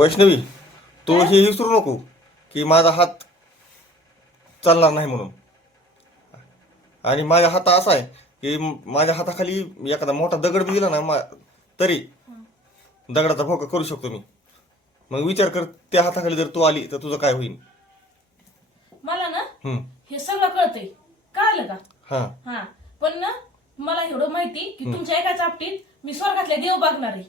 वैष्णवी, तू हे विसरू नको की माझा हात चालणार नाही म्हणून. आणि माझा हात असा आहे की माझ्या हाताखाली एखादा मोठा दगड बी दिला ना तरी दगडाचा भोका करू शकतो मी. मग विचार कर, त्या हाताखाली जर तू आली तर तुझं काय होईल. मला ना हम्म. हे सगळं कळतंय, कळलं का? हा. हा, पण ना मला एवढं माहिती की तुमच्या एका चापटीत मी स्वर्गातले देव बघणार आहे,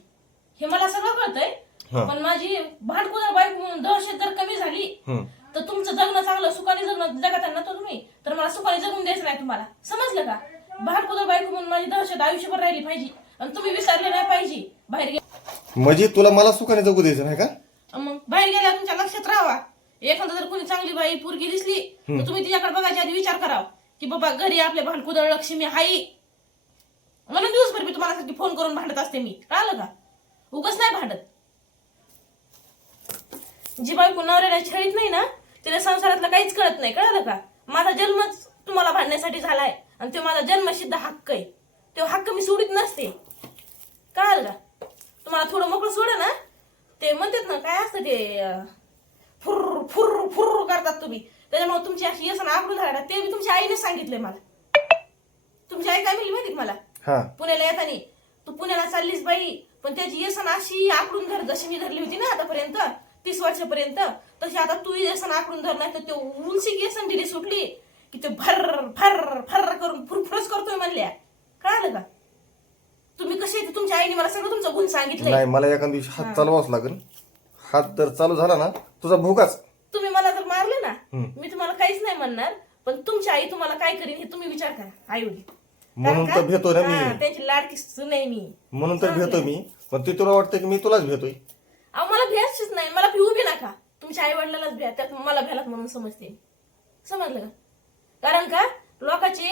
हे मला सगळं कळतंय. हा. पण माझी भांडकुदळ बायको म्हणून दहशत जर कमी झाली हम्म. तर तुमचं जगणं चांगलं सुखाने जगणं जगत ना तुम्ही, तर मला सुखाने जगून द्यायचं नाही तुम्हाला, समजलं का? भांडकुदळ बायको म्हणून माझी दहशत आयुष्यभर राहिली पाहिजे आणि तुम्ही विसरले नाही पाहिजे. बाहेर म्हणजे तुला मला सुखाने जगू द्यायचं नाही का? मग बाहेर गेल्यावर तुमच्या लक्षात राहावा, एखादा जर कोणी चांगली बाई पोरगी दिसली तर तुम्ही तिच्याकडे बघायच्या आधी विचार करावा की बाबा घरी आपल्या भांडकुदळ लक्ष्मी हाई. म्हणून दिवसभर मी तुम्हाला साठी फोन करून भांडत असते मी, कळलं का? उगाच नाही भांडत. जी बायको नवऱ्याला छळीत नाही ना तिला संसारातलं काहीच कळत नाही, कळलं का? माझा जन्मच तुम्हाला भांडण्यासाठी झालाय आणि तो माझा जन्मसिद्ध हक्क आहे, तो हक्क मी सोडित नसते, कळलं का? तुम्हाला थोडं मोकळं सोडा ना, ते म्हणतात ना काय असतं ते फुर फुर फुर करतात तुम्ही, त्याच्यामुळे तुमची अशी व्यसन आकडून झाला. ते मी तुमच्या आईने सांगितलंय मला. तुमची आई काय म्हणली माहिती मला? पुण्याला येताना तू पुण्याला चाललीस बाई, पण त्याची व्यसन अशी आकडून धर जशी मी धरली होती ना आतापर्यंत 30 वर्षापर्यंत, तशी आता तू व्यसन आकडून धर, नाही तर ते उलसी व्यसन दिली सुटली की ते भर फर फर करून फुरफुरच करतोय म्हणल्या, कळालं का? तुम्ही कसे तुमच्या आईने मला सगळं तुमचं गुण सांगितलंय. नाही, मला एका दिवशी हात चालवाच लागेल. हात तर चालू झाला ना तुझा भोगाच. तुम्ही मला जर मारले ना मी तुम्हाला काहीच नाही म्हणणार, पण तुमची आई तुम्हाला काय करीन हे तुम्ही विचार करा. आई होती म्हणून तर भेटतो ना मी, त्यांची लाडकी सून आहे मी, म्हणून तर भेटतो मी. पण ते तुला वाटतं की मी तुलाच भेटतोय? अहो मला भ्यायचीच नाही, मला भिवू बी नका. तुमच्या आई वडिलालाच भ्या, त्यात मला भ्यालात म्हणून समजते, समजलं का? कारण का लोकांची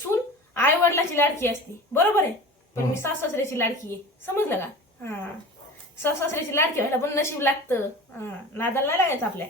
सून आई वडिलाची लाडकी असते, बरोबर आहे, पण मी सासू सासऱ्याची लाडकी आहे, समजलं का? हा, सासू सासऱ्याची लाडकी व्हायला पण नशीब लागतं, नादाला नाही लागायचं आपल्या.